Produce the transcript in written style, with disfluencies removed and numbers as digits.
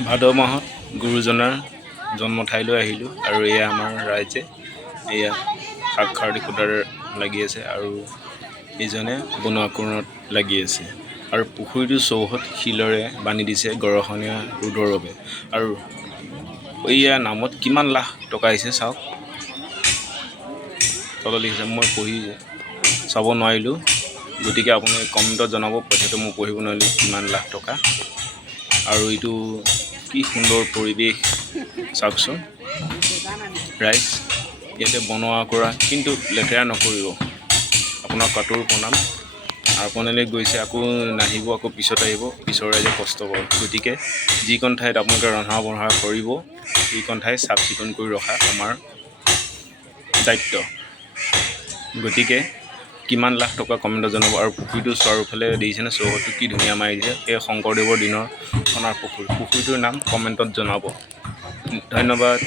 ভাদ মাহত গুৰুজনাৰ জন্ম ঠাইলৈ আহিলোঁ আৰু এয়া আমাৰ ৰাইজে এয়া শাক খাৰলি কুটাৰ লাগি আছে আৰু ইজনে বনোৱা কোৰত লাগি আছে আৰু পুখুৰীটো চৌহদ শিলৰে বান্ধি দিছে গৰাখহনীয়া ৰোধৰ বাবে আৰু এয়া নামত কিমান লাখ টকা আহিছে চাওক তলত লিখিছে মই পঢ়ি চাব নোৱাৰিলোঁ গতিকে আপুনি কমেণ্টত জনাব পইচাটো মই পঢ়িব নোৱাৰিলোঁ কিমান লাখ টকা আৰু এইটো কি সুন্দৰ পৰিৱেশ চাওকচোন ৰাইজ ইয়াতে বনোৱা কৰা কিন্তু লেতেৰা নকৰিব আপোনাক কাটোৰ প্ৰণাম আপোনালৈ গৈছে আকৌ নাহিব আকৌ পিছত আহিব পিছৰ ৰাইজে কষ্ট কৰে গতিকে যিকণ ঠাইত আপোনালোকে ৰন্ধা বঢ়া কৰিব সেইকণ ঠাই চাফ চিকুণ কৰি ৰখা আমাৰ দায়িত্ব গতিকে কিমান লাখ টকা কমেণ্টত জনাব আৰু পুখুৰীটো চাৰিওফালে দেখিছেনে চৌহদটো কি ধুনীয়া মাৰি দিছে এই শংকৰদেৱৰ দিনৰ সোণাৰ পুখুৰীটোৰ নাম কমেণ্টত জনাব ধন্যবাদ।